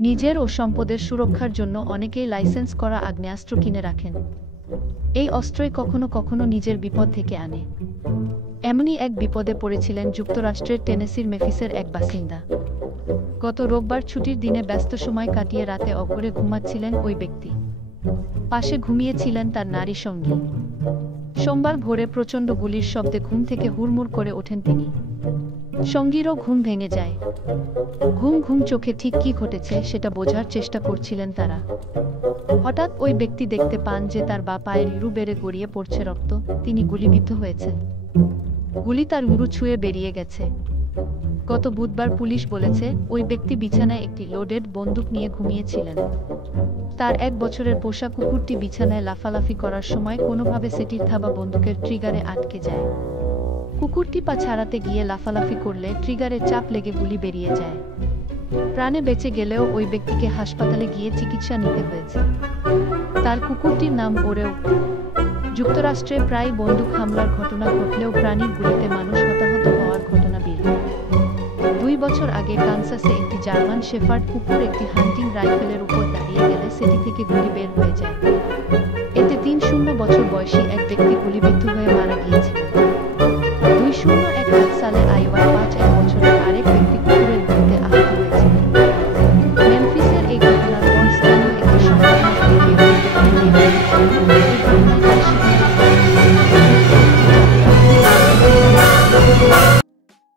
নিজের ও সম্পদের সুরক্ষার জন্য অনেকেই লাইসেন্স করা আগ্নেয়াস্ত্র কিনে রাখেন। এই অস্ত্রই কখনো কখনো নিজের বিপদ থেকে আনে। এমনই এক বিপদে পড়েছিলেন যুক্তরাষ্ট্রের টেনেসির মেফিসের এক বাসিন্দা। গত রোববার ছুটির দিনে ব্যস্ত সময় কাটিয়ে রাতে অঘরে ঘুমাচ্ছিলেন ওই ব্যক্তি। পাশে ঘুমিয়েছিলেন তার নারী সঙ্গী। সোমবার ভোরে প্রচণ্ড গুলির শব্দে ঘুম থেকে হুড়মুড় করে ওঠেন তিনি। সঙ্গীরও ঘুম ভেঙে যায়। ঘুম ঘুম চোখে ঠিক কী ঘটেছে সেটা বোঝার চেষ্টা করছিলেন তারা। হঠাৎ ওই ব্যক্তি দেখতে পান যে তার বা পায়ের ইরু বেড়ে গড়িয়ে পড়ছে রক্ত। তিনি গুলিবিদ্ধ হয়েছেন। গুলি তার উরু ছুঁয়ে বেরিয়ে গেছে। গত বুধবার পুলিশ বলেছে ওই ব্যক্তি বিছানায় একটি লোডেড বন্দুক নিয়ে ঘুমিয়েছিলেন। তার 1 বছরের পোষা কুকুরটি বিছানায় লাফালাফি করার সময় কোনোভাবে সেটির থাবা বন্দুকের ট্রিগারে আটকে যায়। কুকুরটি পা ছাড়াতে গিয়ে লাফালাফি করলে ট্রিগারে চাপ লেগে গুলি বেরিয়ে যায়। প্রাণে বেঁচে গেলেও ওই ব্যক্তিকে হাসপাতালে গিয়ে চিকিৎসা নিতে হয়েছে। তার কুকুরটির নাম ওরেও। যুক্তরাষ্ট্রে প্রায় বন্দুক হামলার ঘটনা ঘটলেও প্রাণীর গুলিতে মানুষ হতাহত হওয়ার ঘটনা বিরল। 2 বছর আগে কানসাসে একটি জার্মান শেফার্ড কুকুর একটি হান্টিং রাইফেলের উপর দাঁড়িয়ে গেলে সেটি থেকে গুলি বের হয়ে যায়। এতে 3 বছর বয়সী এক ব্যক্তি গুলিবিদ্ধ হয়ে মারা গিয়েছে।